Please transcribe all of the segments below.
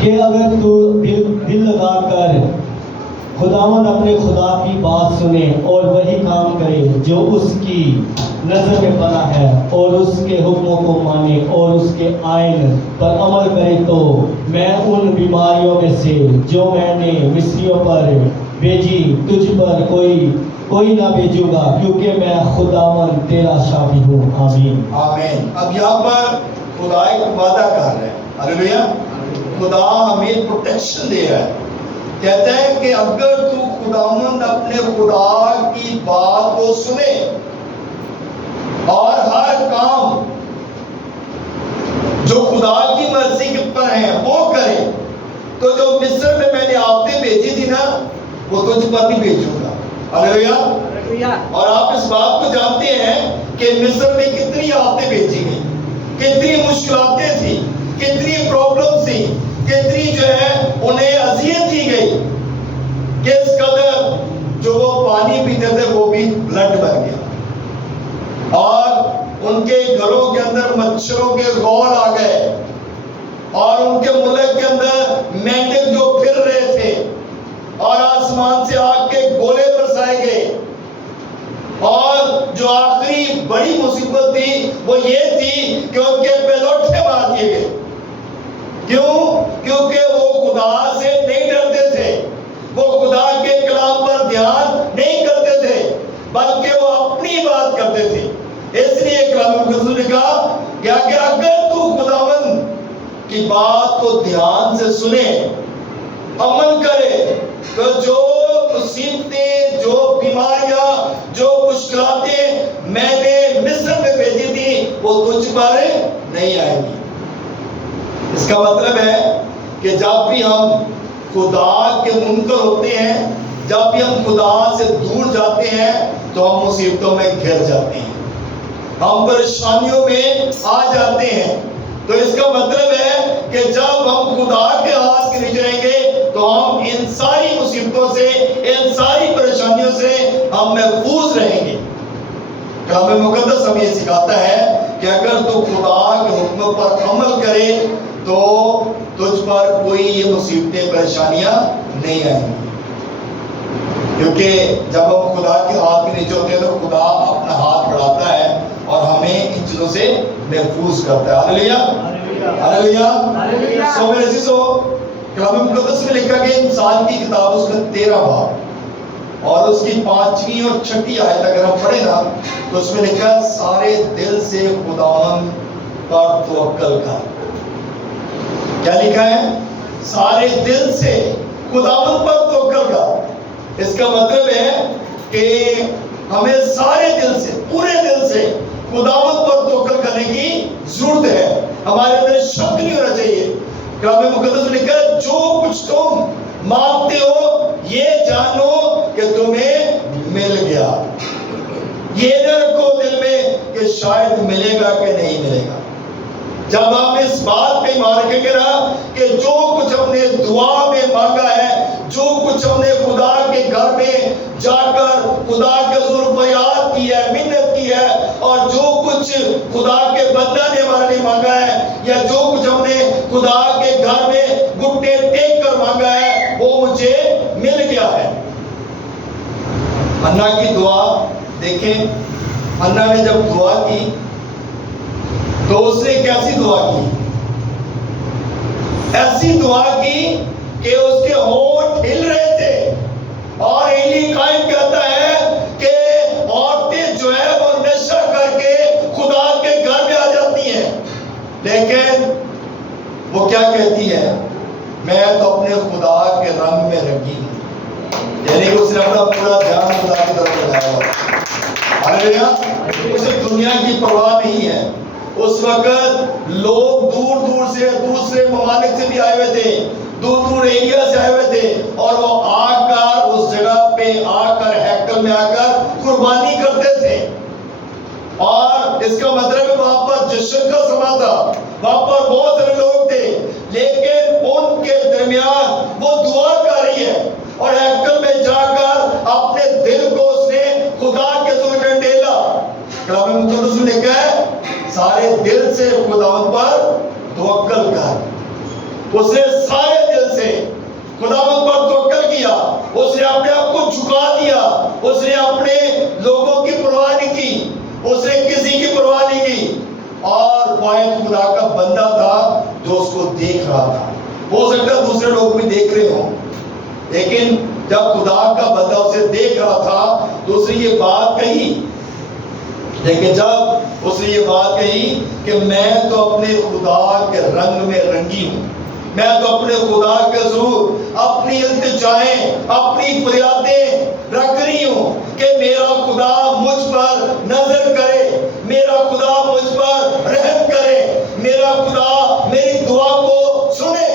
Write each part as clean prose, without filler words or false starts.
کہ اگر تو دل لگا کر خداوند اپنے خدا کی بات سنے اور وہی کام کرے جو اس کی نظر میں بنا ہے اور اس کے حکموں کو مانے اور اس کے آئین پر عمل کرے تو میں ان بیماریوں میں سے جو میں نے مصریوں پر بھیجی تجھ پر کوئی نہ بھیجوں گا، کیونکہ میں خداوند تیرا شافی ہوں۔ آمین۔ آمین۔ اب یہاں پر خدا ایک وعدہ کر رہا ہے، ہاللیلویا۔ خدا ہمیں پروٹیکشن دے رہا ہے، کہتا ہے کہ اگر تو خداوند اپنے خدا کی بات کو سنے اور ہر کام جو خدا کی مرضی پر ہے وہ کرے تو جو مصر میں نے آفتیں بھیجی تھی نا وہ تجھ پر بھی بھیجوں گا۔ ہاللیلویا۔ اور آپ اس بات کو جانتے ہیں کہ مصر میں کتنی آفتیں بھیجی گئی، کتنی مشکلاتیں تھی، کتنی پرابلم تھی، کتنی جو ہے انہیں اذیت دی گئی، کس قدر جو وہ پانی پیتے تھے وہ بھی بلڈ بن گیا، اور ان کے گھروں کے اندر مچھروں کے غول آ گئے، اور ان کے ملک کے اندر مینڈک جو پھر رہے تھے، اور آسمان سے آگ کے گولے برسائے گئے، اور جو آخری بڑی مصیبت تھی وہ یہ تھی کہ ان کے پلوٹے مار دیے گئے۔ کیوں؟ کیونکہ وہ خدا سے نہیں ڈرتے تھے، وہ خدا کے کلام پر دھیان نہیں کرتے تھے، بلکہ وہ اپنی بات کرتے تھے۔ اس لیے کلام مقدس نے کہا کہ اگر تو خداوند کی بات کو دھیان سے سنے، عمل کرے، تو جو مصیبتیں، جو بیماریاں، جو مشکلاتیں میں نے مصر میں بھیجی تھی وہ تجھ پر نہیں آئیں گی۔ اس کا مطلب ہے کہ جب بھی ہم خدا کے منکر ہوتے ہیں، جب بھی ہم خدا سے دور جاتے ہیں تو ہم مصیبتوں میں گھر جاتے ہیں، ہم پریشانیوں میں آ جاتے ہیں۔ تو اس کا مطلب ہے کہ جب ہم خدا کے ہاتھ کے نیچے رہیں گے تو ہم ان ساری مصیبتوں سے، ان ساری پریشانیوں سے ہم محفوظ رہیں گے۔ کلام مقدس ہمیں یہ سکھاتا ہے کہ اگر تو خدا کے حکم پر عمل کرے تو تجھ پر کوئی یہ مصیبتیں، پریشانیاں نہیں آئیں گی، کیونکہ جب ہم خدا کے ہاتھ کے نیچے ہوتے ہیں تو خدا اپنا ہاتھ بڑھاتا ہے اور ہمیں ان چیزوں سے محفوظ کرتا ہے۔ ہاللیلویا، ہاللیلویا۔ سو میرے عزیزو، کلام مقدس میں لکھا کہ انسان کی کتاب اس کا 13 باب اور اس کی 5ویں اور 6ٹھی آیت اگر ہم پڑھیں نا تو اس میں لکھا ہے سارے دل سے خداوند پر توکل کر۔ کیا لکھا ہے؟ سارے دل سے خداوند پر توکل کر۔ اس کا مطلب ہے کہ ہمیں سارے دل سے، پورے دل سے خداوند پر توکل کرنے کی ضرورت ہے۔ ہمارے اندر شک نہیں ہونا چاہیے۔ کلام مقدس میں لکھا ہے جو کچھ تم مانگتے ہو یہ جانو کہ تمہیں مل گیا۔ یہ نہ رکھو دل میں کہ شاید ملے گا کہ نہیں ملے گا۔ جب ہم اس بات پہ ایمان رکھیں گے نا کہ جو کچھ ہم نے دعا میں مانگا ہے، جو کچھ ہم نے خدا کے گھر میں جا کر خدا کے حضور فریاد کی ہے، منت کی ہے، اور جو کچھ خدا کے بندہ نے ہمارے لیے مانگا ہے، یا جو کچھ ہم نے خدا کے گھر میں گھٹنے ٹیک کر مانگا ہے وہ مجھے مل گیا ہے۔ حنا کی دعا دیکھیں، حنا نے جب دعا کی تو اس نے کیسی دعا کی؟ ایسی دعا کی کہ اس کے ہونٹ ہل رہے تھے، اور ایلی قائم کہتا ہے کہ عورتیں جو ہے وہ نشہ کر کے خدا کے گھر میں آ جاتی ہیں، لیکن وہ کیا کہتی ہے؟ میں تو اپنے خدا کے رنگ میں رنگی ہوں، یعنی کہ اس نے اپنا پورا دھیان خدا کی طرف لگایا ہوا۔ ہاللیلویا۔ اسے دنیا کی پرواہ نہیں ہے۔ اس وقت لوگ دور دور سے، دوسرے ممالک سے بھی آئے ہوئے تھے، دور دور ایریا سے آئے ہوئے تھے، اور وہ آ کر اس جگہ پہ آ کر ہیکل میں آ کر قربانی کرتے تھے، اور اس کا مطلب ہے وہاں پر جشن کا سما تھا، وہاں پر بہت سارے لوگ تھے، لیکن ان کے درمیان وہ دعا کر رہی ہے، اور ہیکل میں جا کر اپنے دل کو اس نے خدا کے حضور میں ڈیلا۔ کلام مقدس میں لکھا ہے سارے دل سے خداوند پر توکل کر۔ اس نے سارے دل سے خداوند پر توکل کیا، اس نے اپنے آپ کو جھکا دیا، اس نے اپنے لوگوں کی پرواہ نہیں کی، اس نے کسی کی پرواہ نہیں کی، اور واحد خدا کا بندہ تھا جو اس کو دیکھ رہا تھا۔ ہو سکتا ہے دوسرے لوگ بھی دیکھ رہے ہوں، لیکن جب خدا کا بندہ اسے دیکھ رہا تھا تو اس نے یہ بات کہی، لیکن جب اس نے یہ بات کہی کہ میں تو اپنے خدا کے رنگ میں رنگی ہوں، میں تو اپنے خدا کے حضور اپنی التجائیں، اپنی فریادیں رکھ رہی ہوں کہ میرا خدا مجھ پر نظر کرے، میرا خدا مجھ پر رحم کرے، میرا خدا میری دعا کو سنے۔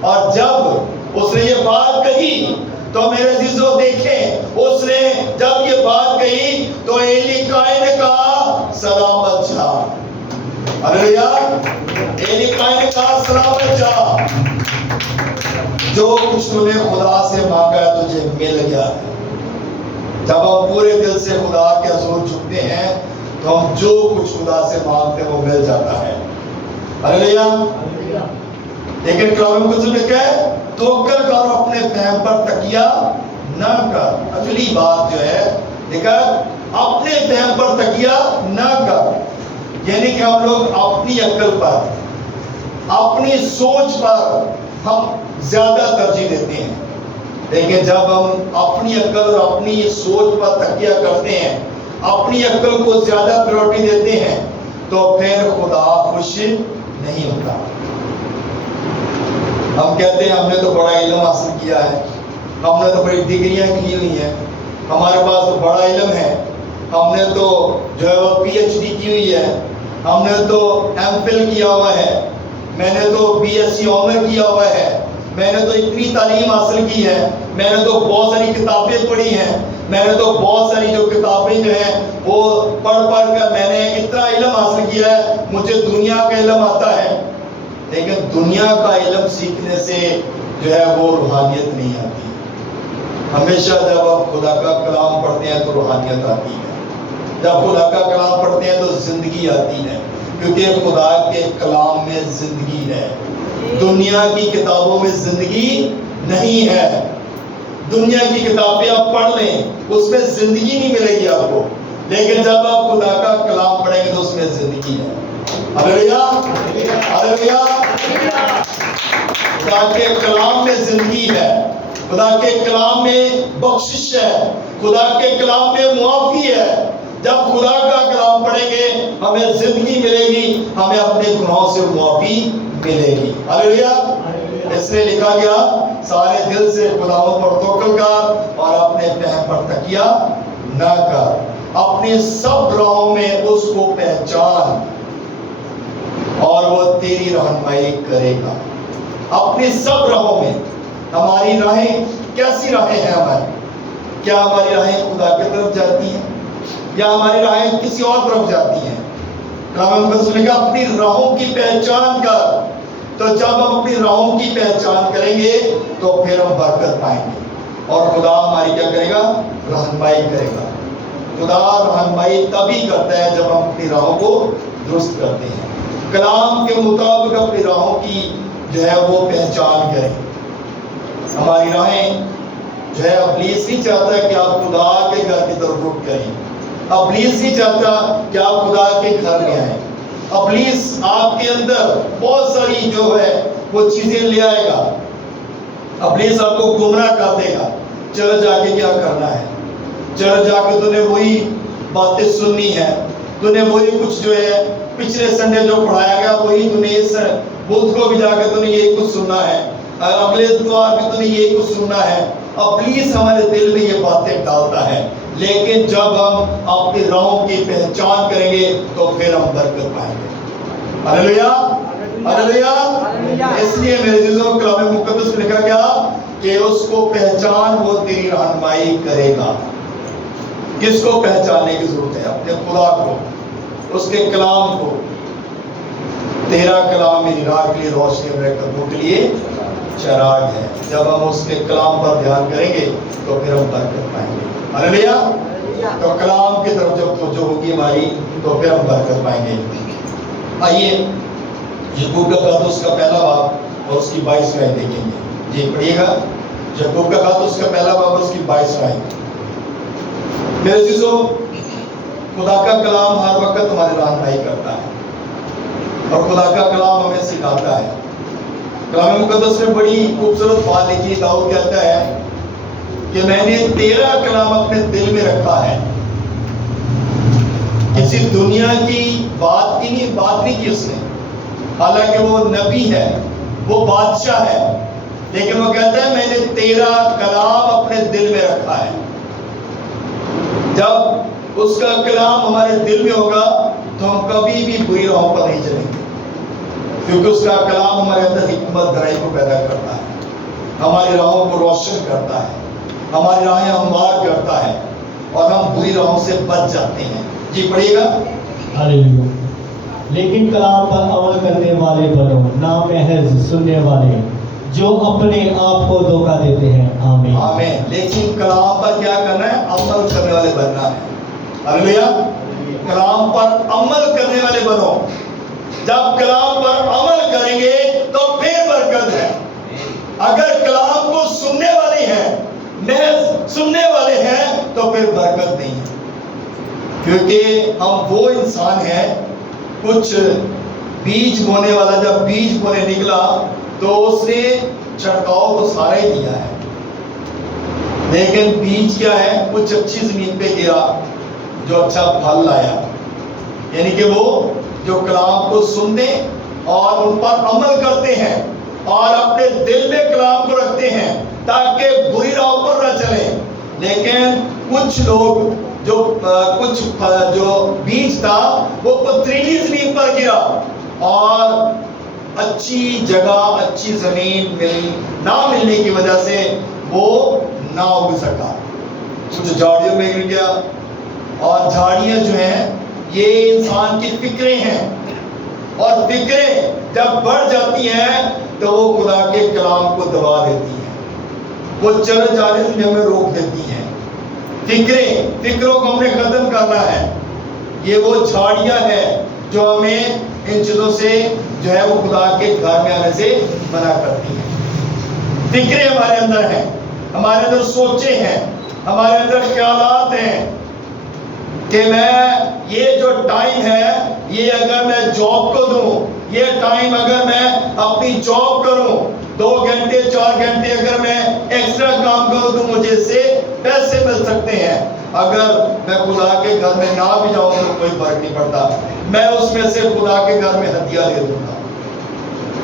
اور جب اس نے یہ بات کہی تو میرے عزیزوں دیکھیں، اس نے جب یہ بات کہی تو ایلی کائن نے کہا سلامت جا، ہلیلویا، ایلی کائن نے کہا سلامت جا، جو کچھ تو نے خدا سے مانگا ہے تجھے مل گیا ہے۔ جب ہم پورے دل سے خدا کے حضور جھکتے ہیں تو ہم جو کچھ خدا سے مانگتے ہیں وہ مل جاتا ہے، ہلیلویا۔ لیکن کلام مقدس میں کہا ہے توکل کر، اپنے فہم پر تکیہ نہ کر۔ اگلی بات جو ہے دیکھا، اپنے فہم پر تکیہ نہ کر، یعنی کہ ہم لوگ اپنی عقل پر، اپنی سوچ پر ہم زیادہ ترجیح دیتے ہیں، لیکن جب ہم اپنی عقل اور اپنی سوچ پر تکیہ کرتے ہیں، اپنی عقل کو زیادہ پریورٹی دیتے ہیں، تو پھر خدا خوش نہیں ہوتا۔ ہم کہتے ہیں ہم نے تو بڑا علم حاصل کیا ہے، ہم نے تو بڑی ڈگریاں کی ہوئی ہیں، ہمارے پاس تو بڑا علم ہے، ہم نے تو جو ہے وہ پی ایچ ڈی کی ہوئی ہے، ہم نے تو ایم فل کیا ہوا ہے، میں نے تو بی ایس سی آنر کیا ہوا ہے، میں نے تو اتنی تعلیم حاصل کی ہے، میں نے تو بہت ساری کتابیں پڑھی ہیں، میں نے تو بہت ساری جو کتابیں جو ہیں وہ پڑھ کر میں نے اتنا علم حاصل کیا ہے، مجھے دنیا کا علم آتا ہے۔ لیکن دنیا کا علم سیکھنے سے جو ہے وہ روحانیت نہیں آتی۔ ہمیشہ جب آپ خدا کا کلام پڑھتے ہیں تو روحانیت آتی ہے، جب خدا کا کلام پڑھتے ہیں تو زندگی آتی ہے، کیونکہ خدا کے کلام میں زندگی ہے۔ دنیا کی کتابوں میں زندگی نہیں ہے۔ دنیا کی کتابیں آپ پڑھ لیں اس میں زندگی نہیں ملے گی آپ کو، لیکن جب آپ خدا کا کلام پڑھیں گے تو اس میں زندگی ہے۔ ہلیلویا، ہلیلویا۔ خدا کے کلام میں زندگی ہے، خدا کے کلام میں بخشش ہے، خدا کے کلام میں معافی ہے۔ جب خدا کا کلام پڑھیں گے ہمیں زندگی ملے گی، ہمیں اپنے گناہوں سے معافی ملے گی۔ ہلیلویا۔ اس لیے لکھا گیا سارے دل سے خداوند پر توکل کر اور اپنے فہم پر تکیہ نہ کر، اپنی سب راہوں میں اس کو پہچان اور وہ تیری رہنمائی کرے گا۔ اپنی سب راہوں میں، ہماری راہیں کیسی راہیں ہیں ہماری؟ کیا ہماری راہیں خدا کی طرف جاتی ہیں یا ہماری راہیں کسی اور طرف جاتی ہیں؟ کلام مقدس نے کہا اپنی راہوں کی پہچان کر۔ تو جب ہم اپنی راہوں کی پہچان کریں گے تو پھر ہم برکت پائیں گے، اور خدا ہماری کیا کرے گا؟ رہنمائی کرے گا۔ خدا رہنمائی تبھی کرتا ہے جب ہم اپنی راہوں کو درست کرتے ہیں، کلام کے مطابق اپنی راہوں کی جو ہے وہ پہچان کریں۔ ہماری راہیں جو ہے ابلیس نہیں چاہتا کہ آپ خدا کے گھر کی طرف رخ کریں، ابلیس نہیں چاہتا کہ آپ خدا کے گھر میں آئیں۔ ابلیس آپ کے اندر بہت ساری جو ہے وہ چیزیں لے آئے گا، ابلیس آپ کو گمراہ کر دے گا، چلو جا کے کیا کرنا ہے، چلو جا کے تو نے وہی باتیں سننی ہے، تو نے وہی کچھ جو ہے پچھلے سنڈے جو پڑھایا گیا وہی تو نے اس بدھ کو بھی جا کے تو نے یہی کچھ سننا ہے، اگلے اتوار بھی تو نے یہی کچھ سننا ہے۔ ابلیس ہمارے دل میں یہ باتیں ڈالتا ہے، لیکن جب ہم اپنی راہوں کی پہچان کریں گے تو پھر ہم برکت پائیں گے۔ ہلیلویا، ہلیلویا۔ اس لیے میرے عزیزوں کلام مقدس میں لکھا گیا کہ اس کو پہچان، وہ تیری رہنمائی کرے گا۔ کس کو پہچاننے کی ضرورت ہے؟ اپنے خدا کو، اس کے کلام کو۔ تیرا کلام میری راہ کے لیے روشنی، میرے قدموں کے لیے چراغ ہے۔ جب ہم اس کے کلام پر دھیان کریں گے تو پھر ہم برکت پائیں گے۔ ہلیلویا۔ تو کلام کی طرف جب توجہ ہوگی ہماری تو پھر ہم برکت پائیں گے۔ آئیے یعقوب کا خط اس کا پہلا باب اور اس کی 22 آیت دیکھیں گے. جی پڑھیے گا یعقوب کا خط اس کا پہلا باب اور اس کی 22 آیت. میرے عزیزو خدا کا کلام ہر وقت ہماری رہنمائی کرتا ہے اور خدا کا کلام ہمیں سکھاتا ہے. کلام مقدس میں بڑی خوبصورت بات لکھی. داؤد کہتا ہے کہ میں نے تیرا کلام اپنے دل میں رکھا ہے. کسی دنیا کی بات نہیں کی اس نے، حالانکہ وہ نبی ہے، وہ بادشاہ ہے، لیکن وہ کہتا ہے میں نے تیرا کلام اپنے دل میں رکھا ہے. جب اس کا کلام ہمارے دل میں ہوگا تو ہم کبھی بھی بری راہوں پر نہیں چلیں گے، کیونکہ اس کا کلام ہمارے اندر حکمت درائی کو پیدا کرتا ہے، ہماری راہوں کو روشن کرتا ہے، ہماری راہیں ہموار کرتا ہے اور ہم بری راہوں سے بچ جاتے ہیں. جی پڑھیے گا. ہاللیلویا. لیکن کلام پر عمل کرنے والے بنو، نہ محض سننے والے جو اپنے آپ کو دھوکہ دیتے ہیں. آمین آمین. لیکن کلام پر کیا کرنا ہے؟ عمل کرنے والے بننا ہے. ہاللیلویا. کلام پر عمل کرنے والے بنو. جب کلام پر عمل کریں گے تو پھر برکت ہے. اگر کلام کو سننے والے ہیں، محض سننے والے ہیں، تو پھر برکت نہیں ہے. کیونکہ ہم وہ انسان ہیں، کچھ بیج بونے والا جب بیج بونے نکلا تو اس نے چھڑکاؤ تو سارا ہی دیا ہے، لیکن بیج کیا ہے؟ کچھ اچھی زمین پہ گرا جو اچھا پھل لایا. یعنی کہ وہ جو کلام کو سنتے اور ان پر عمل کرتے ہیں اور اپنے دل میں کلام کو رکھتے ہیں تاکہ بری راہوں پر نہ چلیں. لیکن کچھ لوگ جو بیج تھا وہ پتھریلی زمین پر گرا اور اچھی جگہ، اچھی زمین نہ ملنے کی وجہ سے وہ نہ اگ سکا. کچھ جھاڑیوں میں گر گیا. اور جھاڑیاں جو ہیں یہ انسان کی فکریں ہیں، اور فکریں جب بڑھ جاتی ہیں تو وہ خدا کے کلام کو دبا دیتی ہیں، وہ چل جانے سے ہمیں روک دیتی ہیں. فکروں کو ہم نے ختم کرنا ہے. یہ وہ جھاڑیاں ہیں جو ہمیں ان چیزوں سے جو ہے وہ خدا کے گھر میں آنے سے منع کرتی ہیں. فکریں ہمارے اندر ہیں، ہمارے اندر سوچیں ہیں، ہمارے اندر خیالات ہیں کہ یہ جو ٹائم ہے یہ اگر میں جاب کو دوں، یہ ٹائم اگر میں اپنی جاب کروں، 2 گھنٹے 4 گھنٹے اگر میں ایکسٹرا کام کروں تو مجھے اس سے پیسے مل سکتے ہیں. اگر میں خدا کے گھر میں نہ بھی جاؤں تو کوئی فرق نہیں پڑتا، میں اس میں سے خدا کے گھر میں ہدیہ دے دوں گا.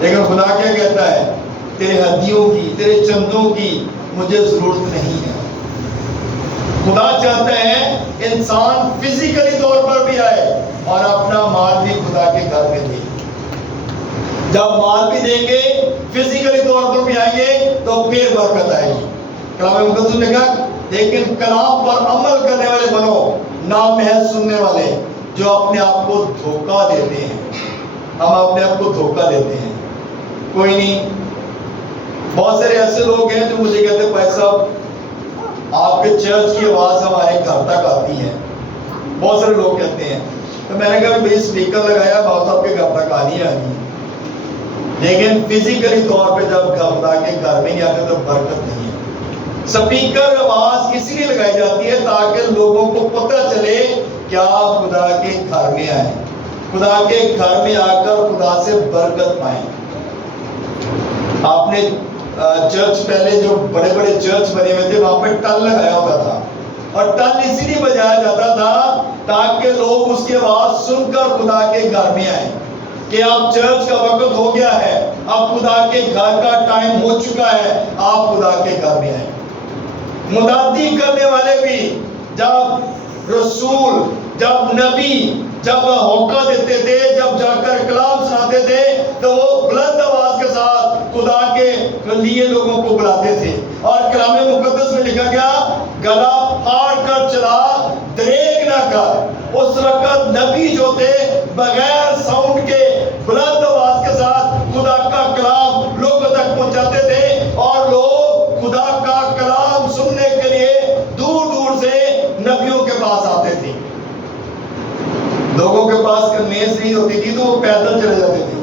لیکن خدا کیا کہتا ہے؟ تیرے ہدیوں کی، تیرے چندوں کی مجھے ضرورت نہیں ہے. خدا چاہتا ہے انسان فزیکلی طور پر بھی آئے اور اپنا مال بھی خدا کے گھر میں دے. جب مال بھی دیں گے، فزیکلی طور پر بھی آئیں گے تو پھر برکت آئے گی. کلام مقدس نے کہا لیکن کلام پر عمل کرنے والے بنو، نہ محض سننے والے جو اپنے آپ کو دھوکہ دیتے ہیں. ہم اپنے آپ کو دھوکہ دیتے ہیں. کوئی نہیں. بہت سارے ایسے لوگ ہیں جو مجھے کہتے ہیں بھائی صاحب آپ کے چرچ کی آواز ہمارے گھر تک آتی ہے. بہت سارے لوگ کہتے ہیں. تو میں نے کہا بھائی اسپیکر لگایا بات آپ کے گھر تک آنی ہے، لیکن فزیکلی طور پہ جب خدا کے گھر میں نہیں آتے تو برکت نہیں ہے. اسپیکر آواز اسی لیے لگائی جاتی ہے تاکہ لوگوں کو پتہ چلے کیا خدا کے گھر میں آئے، خدا کے گھر میں آ کر خدا سے برکت پائیں. آپ نے چرچ پہلے جو بڑے بڑے چرچ بنے ہوئے تھے وہاں پہ ٹل لگایا ہوتا تھا، اور ٹل اسی لیے بجایا جاتا تھا تاکہ لوگ اس کی آواز سن کر خدا کے گھر میں آئیں کہ اب چرچ کا وقت ہو گیا ہے، اب خدا کے گھر کا ٹائم ہو چکا ہے، آپ خدا کے گھر میں آئیں. منادی کرنے والے بھی جب رسول، جب نبی جب ہوکہ دیتے تھے، جب جا کر کلام سناتے تھے تو وہ بلند آواز کے ساتھ خدا کے لیے لوگوں کو بلاتے تھے. اور کلام مقدس میں لکھا گیا گلا پھاڑ کر چلا، دریغ نہ کر. اس وقت نبی جو تھے بغیر ساؤنڈ کے بلند آواز کے ساتھ خدا کا کلام لوگوں تک پہنچاتے تھے، اور لوگ خدا کا کلام سننے کے لیے دور دور سے نبیوں کے پاس آتے تھے. لوگوں کے پاس کنوینس نہیں ہوتی تھی تو وہ پیدل چلے جاتے تھے،